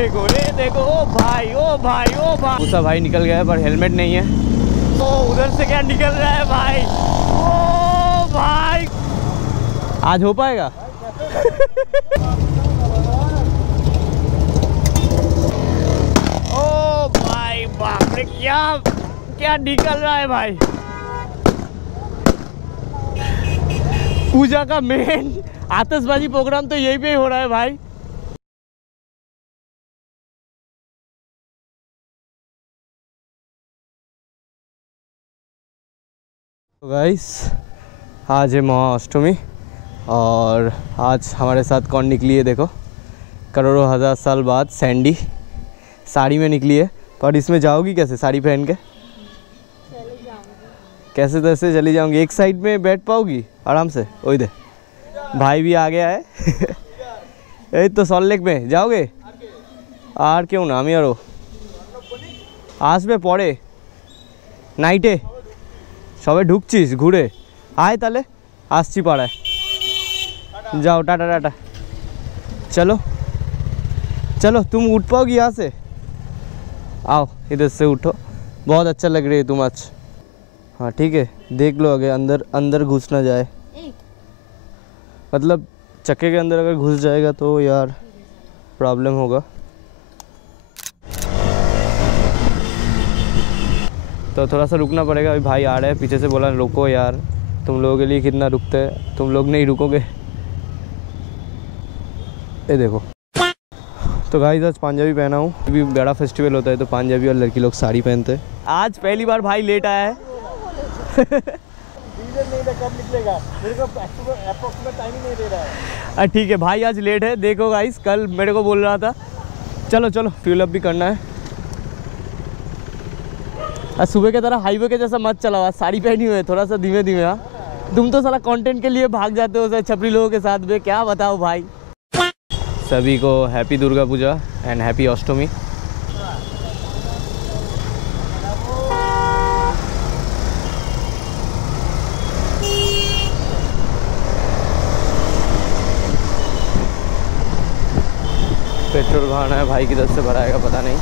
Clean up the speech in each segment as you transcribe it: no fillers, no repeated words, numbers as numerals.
देखो ओ भाई ओ भाई ओ भाई। दूसरा भाई निकल गया है पर हेलमेट नहीं है। ओ उधर से क्या निकल रहा है भाई। ओ भाई आज हो पाएगा? ओ भाई बाप रे, क्या क्या निकल रहा है भाई। पूजा का मेन आतिशबाजी प्रोग्राम तो यहीं पे ही हो रहा है भाई। तो गाइस आज है महाअष्टमी और आज हमारे साथ कौन निकली है देखो, करोड़ों हज़ार साल बाद सैंडी साड़ी में निकली है। पर इसमें जाओगी कैसे साड़ी पहन के? चली जाऊंगी। कैसे तैसे चली जाऊंगी? एक साइड में बैठ पाओगी आराम से? ओए दे भाई भी आ गया है। यही तो सॉल्ट लेक में जाओगे? আর কেউ না আমি আরও আসবে পরে নাইটে সবে ঢুকছিস ঘুরে আয় তাহলে আসছি পাড়ায়। जाओ टाटा टाटा। चलो चलो तुम उठ पाओगी यहाँ से? आओ इधर से उठो, बहुत अच्छा लग रही है तुम आज। हाँ ठीक है देख लो आगे अंदर अंदर घुस ना जाए, मतलब चक्के के अंदर अगर घुस जाएगा तो यार प्रॉब्लम होगा। तो थोड़ा सा रुकना पड़ेगा। अभी भाई आ रहे हैं पीछे से, बोला रुको यार, तुम लोगों के लिए कितना रुकते हैं, तुम लोग नहीं रुकोगे। ये देखो तो गाइस आज पंजाबी पहना हूँ, अभी बड़ा फेस्टिवल होता है तो पंजाबी और लड़की लोग साड़ी पहनते हैं। आज पहली बार भाई लेट आया है। कब निकलेगा मेरे को अप्रॉक्सीमेट टाइम ही नहीं दे रहा है। ठीक है भाई आज लेट है। देखो गाइस कल मेरे को बोल रहा था चलो चलो फ्यूल अप भी करना है। आज सुबह के तरह हाईवे के जैसा मत चलाओ, आज साड़ी पहनी हुई है, थोड़ा सा धीमे धीमे। हाँ तुम तो सारा कंटेंट के लिए भाग जाते हो सर छपरी लोगों के साथ में, क्या बताओ भाई। सभी को happy Durga puja and happy Ashtami. Petrol भराना है भाई, किधर से भराएगा पता नहीं।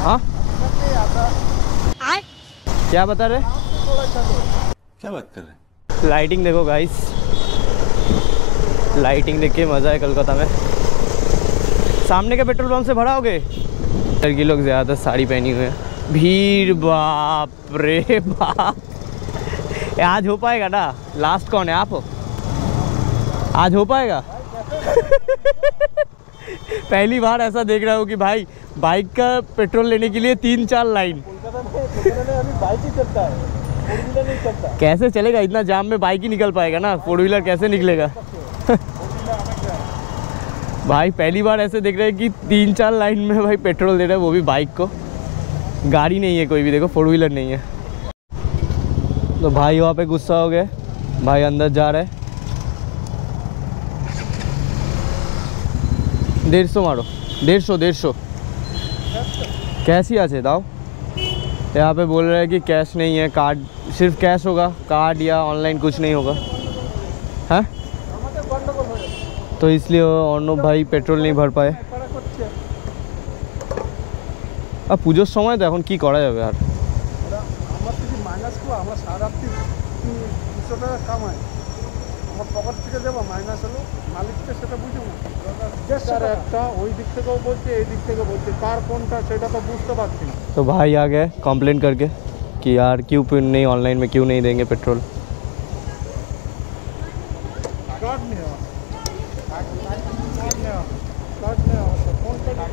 हाँ क्या बता रहे? क्या बात कर रहे? लाइटिंग देखो गाइस, लाइटिंग देख के मज़ा है कलकत्ता में। सामने के पेट्रोल पंप से भराओगे? लड़की लोग ज़्यादा साड़ी पहनी हुई है, भीड़ बाप रे बाप। आज हो पाएगा ना? लास्ट कौन है आप? आज हो पाएगा? पहली बार ऐसा देख रहा हूँ कि भाई बाइक का पेट्रोल लेने के लिए 3-4 लाइन। अभी बाइक ही चलता है, फोर व्हीलर नहीं चलता। कैसे चलेगा इतना जाम में? बाइक ही निकल पाएगा ना, फोर व्हीलर कैसे निकलेगा? भाई पहली बार ऐसे देख रहे हैं कि 3-4 लाइन में भाई पेट्रोल दे रहा है, वो भी बाइक को। गाड़ी नहीं है कोई भी, देखो फोर व्हीलर नहीं है। तो भाई वहाँ पे गुस्सा हो गए, भाई अंदर जा रहे हैं। 150 मारो, 150 कैश ही आछे दाओ। यहाँ पे बोल रहे हैं कि कैश नहीं है, कार्ड सिर्फ कैश होगा, कार्ड या ऑनलाइन कुछ नहीं होगा। हाँ तो इसलिए अर्णव भाई पेट्रोल नहीं भर पाए। अब পুজোর সময় তো এখন কি করা যাবে আর। আমার যদি মাইনাস করো, আমরা সারারাত্রি 200 টাকা কামাই, আমার পকেট থেকে দেবো মাইনাস হলো, মালিককে সেটা বুঝবো না। স্যার একটা ওই দিক থেকেও বলছে এই দিক থেকেও বলছে, কার কোনটা সেটা তো বুঝতে পারছি না। तो भाई आ गए कंप्लेन करके कि यार क्यों नहीं ऑनलाइन में क्यों नहीं देंगे पेट्रोल। कार्ड नहीं है,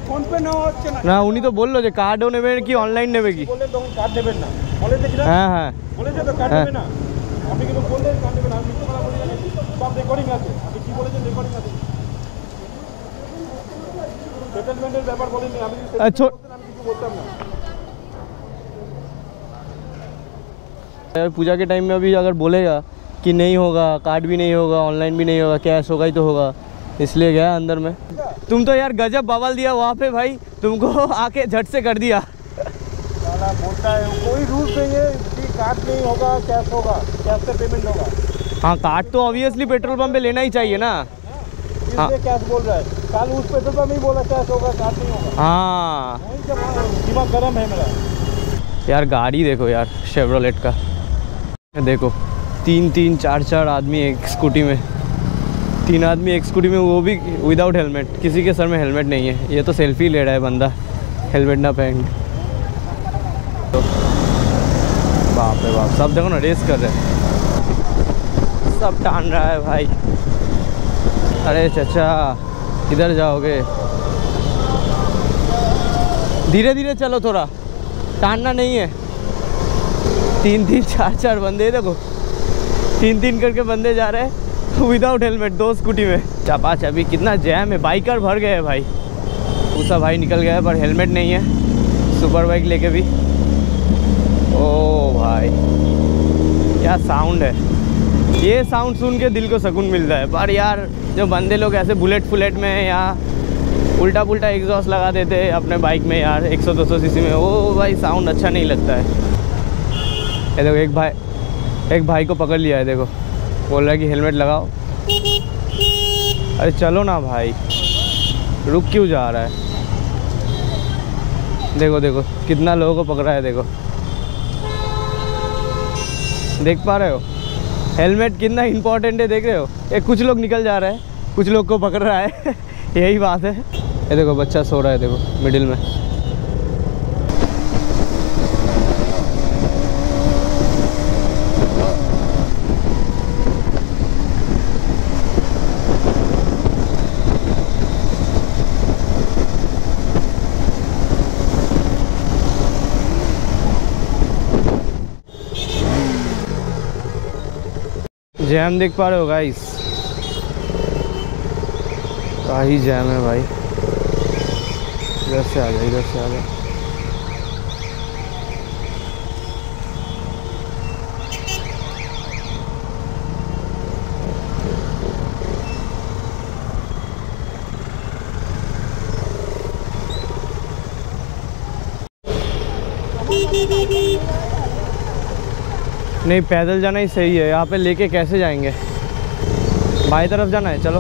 ফোন পে নেওয়া হচ্ছে না। না উনি তো বললো যে কার্ডও নেবে কি অনলাइन নেবে কি? বললেন তখন কার্ড দেবেন না, বলে দেখি না। হ্যাঁ হ্যাঁ বলেছে তো কার্ড দেবে না। আপনি কিন্তু বললেন কার্ড দেবেন, আমি মিথ্যা কথা বলি না। সব রেকর্ডিং আছে, আপনি কি বলেছেন রেকর্ডিং আছে। সেটেলমেন্টের ব্যাপার বলেননি, আমি যদি अच्छा আমি কিছু বলতাম না। पूजा के टाइम में अभी अगर बोलेगा कि नहीं होगा, कार्ड भी नहीं होगा, ऑनलाइन भी नहीं होगा, कैश होगा ही तो होगा, इसलिए गया अंदर में। तुम तो यार गजब बवाल दिया वहाँ पे भाई, तुमको आके झट से कर दिया। साला बोलता है कोई रूल नहीं है कि कार्ड नहीं होगा कैश होगा, कैश से पेमेंट होगा। हाँ कार्ड तो ऑब्वियसली पेट्रोल पंप पे लेना ही चाहिए ना। हाँ इसलिए कैश बोल रहा है, कल उस पेट्रोल पंप नहीं बोला कैश होगा कार्ड नहीं होगा। हाँ दिमाग गर्म है मेरा। यार गाड़ी देखो यार शेवरोलेट का, देखो 3-4 आदमी एक स्कूटी में, 3 आदमी एक स्कूटी में, वो भी विदाउट हेलमेट। किसी के सर में हेलमेट नहीं है। ये तो सेल्फी ले रहा है बंदा हेलमेट ना पहन। तो बाप रे बाप, सब देखो ना रेस कर रहे हैं, सब टान रहा है भाई। अरे चाचा किधर जाओगे, धीरे धीरे चलो, थोड़ा टानना नहीं है। 3-3 4-4 बंदे देखो, 3-3 करके बंदे जा रहे हैं विदाउट हेलमेट, 2 स्कूटी में। चापा चापी कितना जैम है, बाइकर भर गए हैं भाई। दूसरा भाई निकल गया है पर हेलमेट नहीं है, सुपर बाइक लेके भी। ओ भाई क्या साउंड है, ये साउंड सुन के दिल को सुकून मिलता है। पर यार जो बंदे लोग ऐसे बुलेट फुलेट में या उल्टा पुल्टा एग्जॉस्ट लगा देते हैं अपने बाइक में यार 100-200 सीसी में, वो भाई साउंड अच्छा नहीं लगता है। ये देखो एक भाई को पकड़ लिया है, देखो बोल रहा है कि हेलमेट लगाओ। अरे चलो ना भाई, रुक क्यों जा रहा है। देखो देखो कितना लोगों को पकड़ा है, देखो देख पा रहे हो हेलमेट कितना इम्पोर्टेंट है, देख रहे हो। ये कुछ लोग निकल जा रहे हैं, कुछ लोग को पकड़ रहा है यही बात है। ये देखो बच्चा सो रहा है, देखो मिडिल में। जैम देख पा रहे हो गाइस, क्या ही जैम है भाई। इधर से आ जा, इधर से आ जा। नहीं पैदल जाना ही सही है, यहाँ पे लेके कैसे जाएंगे, बाई तरफ जाना है। चलो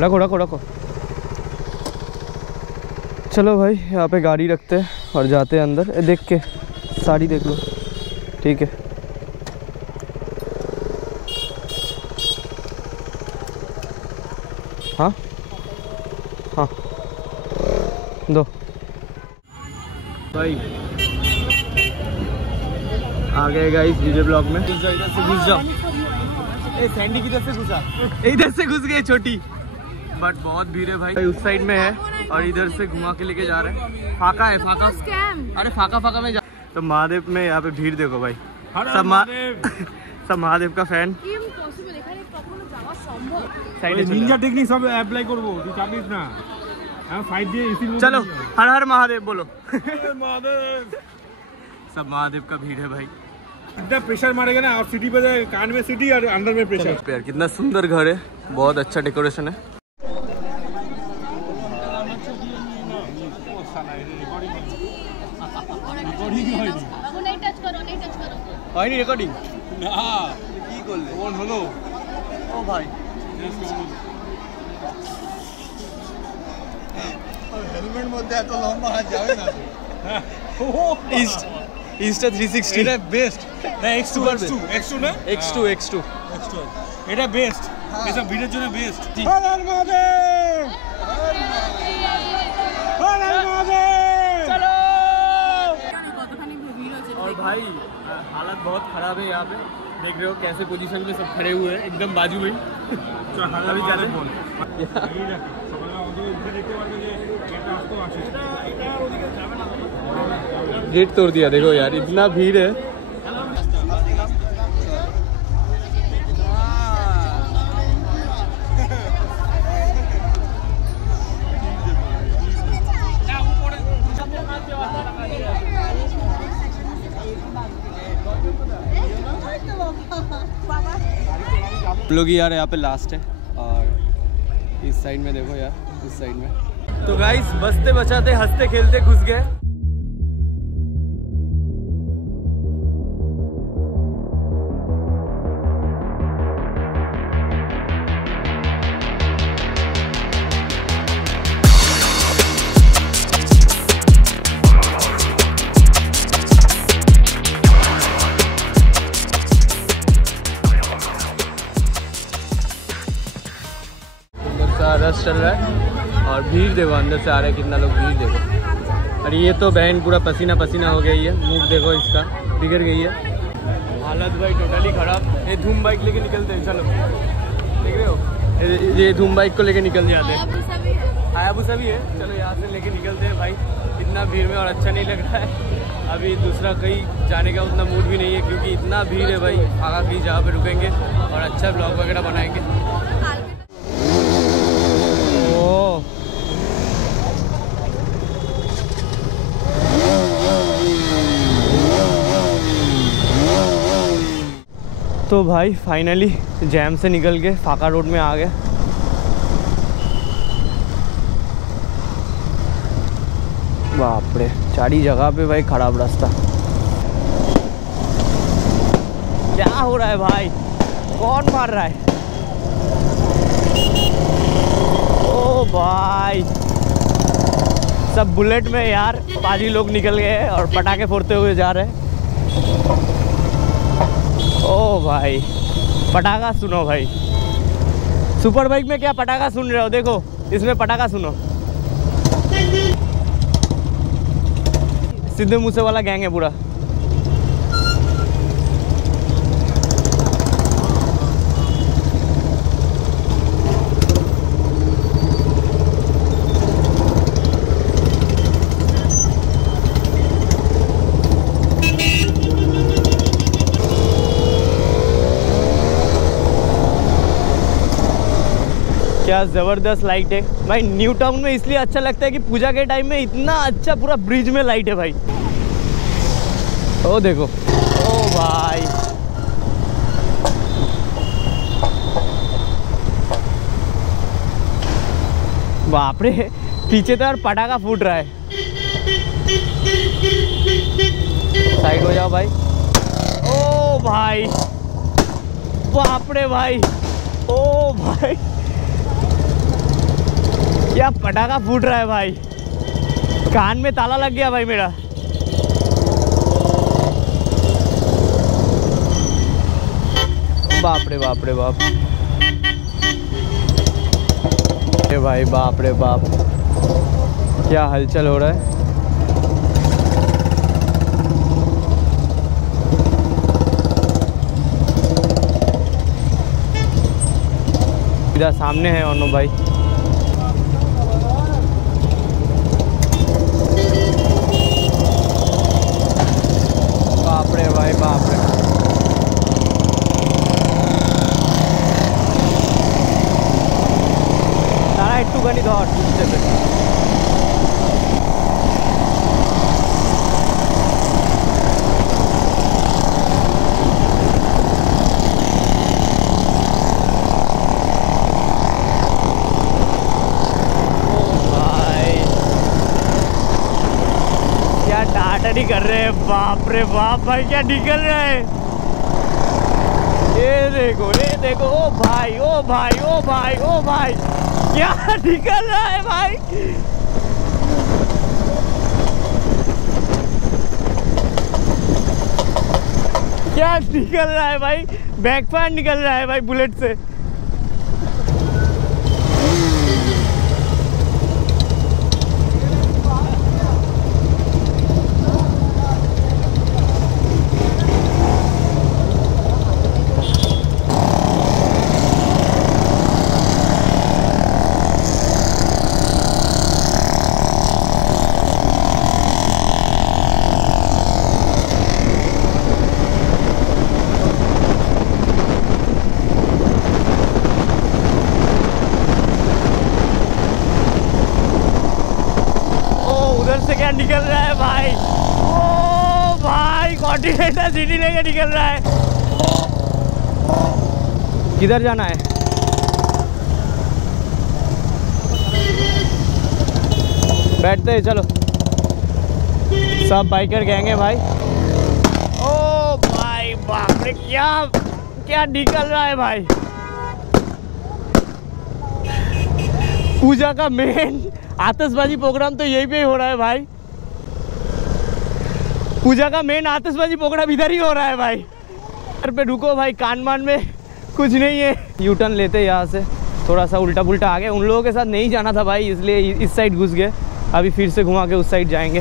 रखो रखो रखो। चलो भाई यहाँ पे गाड़ी रखते हैं और जाते हैं अंदर। देख के साड़ी देख लो, ठीक है। हाँ हाँ दो भाई। आ गए गाइस डीजे ब्लॉक में। इधर से घुस जाओ। ए सैंडी किधर से घुसा, इधर से घुस गए छोटी। बट बहुत भीड़ है भाई, उस साइड में है और इधर से घुमा के लेके जा रहे हैं। फाका है, फाका अरे फाका में जा। तो महादेव में यहाँ पे भीड़ देखो भाई, सब महादेव का फैन। निंजा टेक्निक सब अप्लाई করব, তুই চাপিস না। हम फाइट দিয়ে इसी में। चलो हर हर महादेव बोलो। महादेव, सब महादेव का भीड़ है भाई। इतना प्रेशर मारेगा ना, और सिटी पे कान में सिटी और अंदर में प्रेशर। यार कितना सुंदर घर है, बहुत अच्छा डेकोरेशन है। হয়নি রেকর্ডিং না কি করলে কোন হলো ও ভাই। হেলমেট মধ্যে এত লম্বা হাত যাবে না ইনস্টা 360 এটা বেস্ট না X2 সুপার X2 না X2 এটা বেস্ট, এসব ভিডিওর জন্য বেস্ট। হর মহাদেব, হর মহাদেব চলো। और भाई हालत बहुत ख़राब है यहाँ पे, देख रहे हो कैसे पोजीशन में सब खड़े हुए हैं एकदम बाजू में। अभी जा रहे गेट तोड़ दिया, देखो यार इतना भीड़ है। लोग यार यहाँ पे लास्ट है और इस साइड में देखो यार, इस साइड में। तो गाइस बचते बचाते हंसते खेलते घुस गए। रश चल रहा है और भीड़ देखो, अंदर से आ रहा है कितना लोग, भीड़ देखो। और ये तो बहन पूरा पसीना पसीना हो गई है, मुंह देखो इसका बिगड़ गई है हालत भाई, टोटली खराब। ये धूम बाइक लेके निकलते हैं, चलो देख रहे हो, ये धूम बाइक को लेके निकल जाते हैं। हायाबुसा भी है, चलो यहाँ से लेके निकलते हैं भाई। इतना भीड़ में और अच्छा नहीं लग रहा है। अभी दूसरा कहीं जाने का उतना मूड भी नहीं है क्योंकि इतना भीड़ है भाई। आगा की जगह पे रुकेंगे और अच्छा ब्लॉग वगैरह बनाएंगे। तो भाई फाइनली जैम से निकल के फाका रोड में आ गए। बाप रे, चारी जगह पे भाई खराब रास्ता। क्या हो रहा है भाई, कौन मार रहा है? ओ भाई, सब बुलेट में यार पाजी लोग निकल गए और पटाखे फोड़ते हुए जा रहे हैं। ओ भाई, पटाखा सुनो भाई। सुपर बाइक में क्या पटाखा सुन रहे हो? देखो इसमें पटाखा सुनो। सिद्धू मूसे वाला गैंग है पूरा। क्या ज़बरदस्त लाइट है भाई। न्यू टाउन में इसलिए अच्छा लगता है कि पूजा के टाइम में इतना अच्छा पूरा ब्रिज में लाइट है भाई। ओ देखो, ओ भाई, बाप रे, पीछे तो यार पटाखा फूट रहा है। साइड हो जाओ भाई। ओ भाई, बाप रे भाई, ओ भाई, क्या पटाखा फूट रहा है भाई। कान में ताला लग गया भाई मेरा। बाप रे बाप रे बाप, अरे भाई बाप रे बाप, क्या हलचल हो रहा है। इधर सामने है अनु भाई। बाप रे भाई बाप रे, तारा একটুখানি ধর বুঝতে। टाटानी कर रहे हैं, बाप रे बाप भाई, क्या निकल रहा है। ये देखो, ओ भाई, ओ भाई, ओ भाई, ओ भाई, क्या निकल रहा है भाई। क्या निकल रहा है भाई, बैकफायर निकल रहा है भाई बुलेट से। क्या निकल रहा है भाई, ओ भाई, कॉन्टिनेंटल सिटी लेके निकल रहा है। किधर जाना है? बैठते हैं चलो। सब बाइकर गैंग है भाई। ओ भाई बाप रे, क्या क्या निकल रहा है भाई। पूजा का मेन आतिशबाजी प्रोग्राम तो यहीं पे ही हो रहा है भाई। पूजा का मेन आतिशबाजी प्रोग्राम इधर ही हो रहा है भाई। घर पे रुको भाई, कान मान में कुछ नहीं है। यू टर्न लेते यहाँ से, थोड़ा सा उल्टा पुल्टा आ गए। उन लोगों के साथ नहीं जाना था भाई, इसलिए इस साइड घुस गए। अभी फिर से घुमा के उस साइड जाएंगे।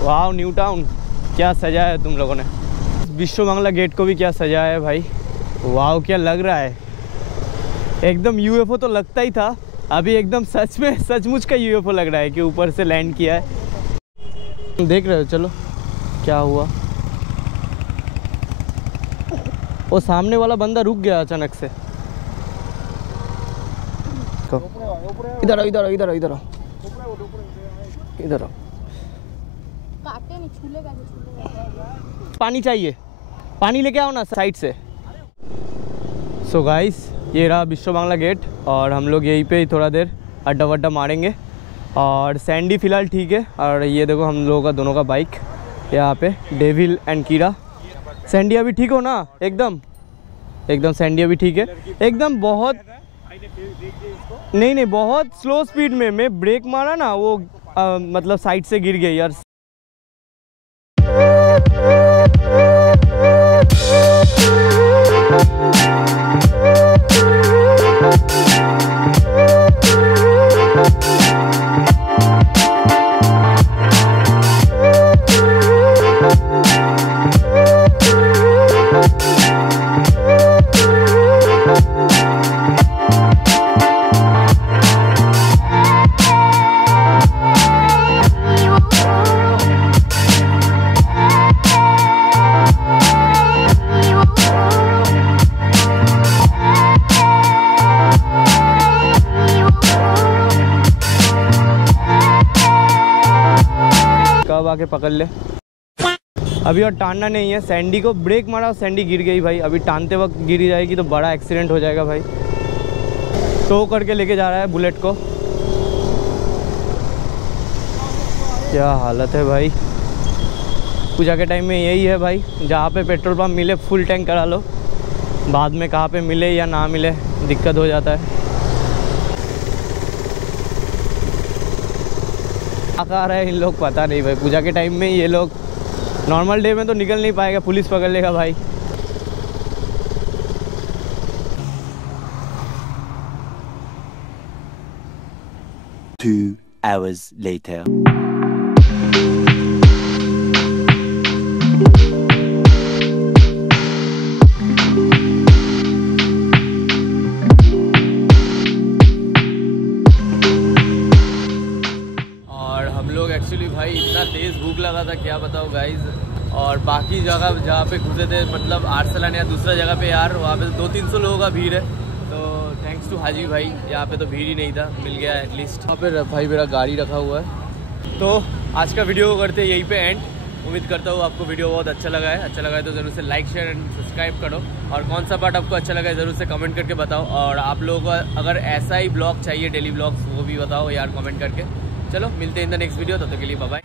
वाह न्यू टाउन, क्या सजाया है तुम लोगों ने। विश्व बांग्ला गेट को भी क्या सजाया है भाई। वाह क्या लग रहा है, एकदम यूएफओ तो लगता ही था, अभी एकदम सच में सचमुच का यूएफओ लग रहा है कि ऊपर से लैंड किया है। देख रहे हो, चलो क्या हुआ। वो सामने वाला बंदा रुक गया अचानक से। इधर आओ इधर आओ इधर आओ इधर आओ इधर आओ। पानी चाहिए, पानी लेके आओ ना साइड से। सो गाइस, ये रहा विश्व बांग्ला गेट और हम लोग यहीं पे ही थोड़ा देर अड्डा वड्डा मारेंगे। और सैंडी फ़िलहाल ठीक है। और ये देखो हम लोगों का दोनों का बाइक यहाँ पे, डेविल एंड कीरा। सैंडी अभी ठीक हो ना? एकदम एकदम सैंडी अभी ठीक है एकदम। बहुत नहीं बहुत स्लो स्पीड में मैं ब्रेक मारा ना, वो मतलब साइड से गिर गई यार। आके पकड़ ले। अभी और टानना नहीं है। सैंडी को ब्रेक मारा और सैंडी गिर गई भाई। अभी टानते वक्त गिर जाएगी तो बड़ा एक्सीडेंट हो जाएगा भाई। टो करके लेके जा रहा है बुलेट को। क्या हालत है भाई। पूजा के टाइम में यही है भाई, जहाँ पे पेट्रोल पंप मिले फुल टैंक करा लो, बाद में कहाँ पे मिले या ना मिले दिक्कत हो जाता है। कहाँ रहे इन लोग पता नहीं भाई। पूजा के टाइम में ये लोग, नॉर्मल डे में तो निकल नहीं पाएगा, पुलिस पकड़ लेगा भाई। Two hours later. एक्चुअली भाई इतना तेज़ भूख लगा था क्या बताओ गाइज। और बाकी जगह जहाँ पे घुसे थे, मतलब आर्सलन या दूसरा जगह पे यार, वहाँ पे 200-300 लोगों का भीड़ है। तो थैंक्स टू हाजी भाई, यहाँ पे तो भीड़ ही नहीं था, मिल गया एटलीस्ट। वहाँ पे भाई मेरा गाड़ी रखा हुआ है। तो आज का वीडियो को करते हैं यहीं पे एंड। उम्मीद करता हूँ आपको वीडियो बहुत अच्छा लगा है। अच्छा लगा है तो ज़रूर से लाइक शेयर एंड सब्सक्राइब करो। और कौन सा पार्ट आपको अच्छा लगा है ज़रूर से कमेंट करके बताओ। और आप लोगों को अगर ऐसा ही ब्लॉग चाहिए, डेली ब्लॉग्स, वो भी बताओ यार कमेंट करके। चलो मिलते हैं इन द नेक्स्ट वीडियो, तब तक के लिए बाय बाय।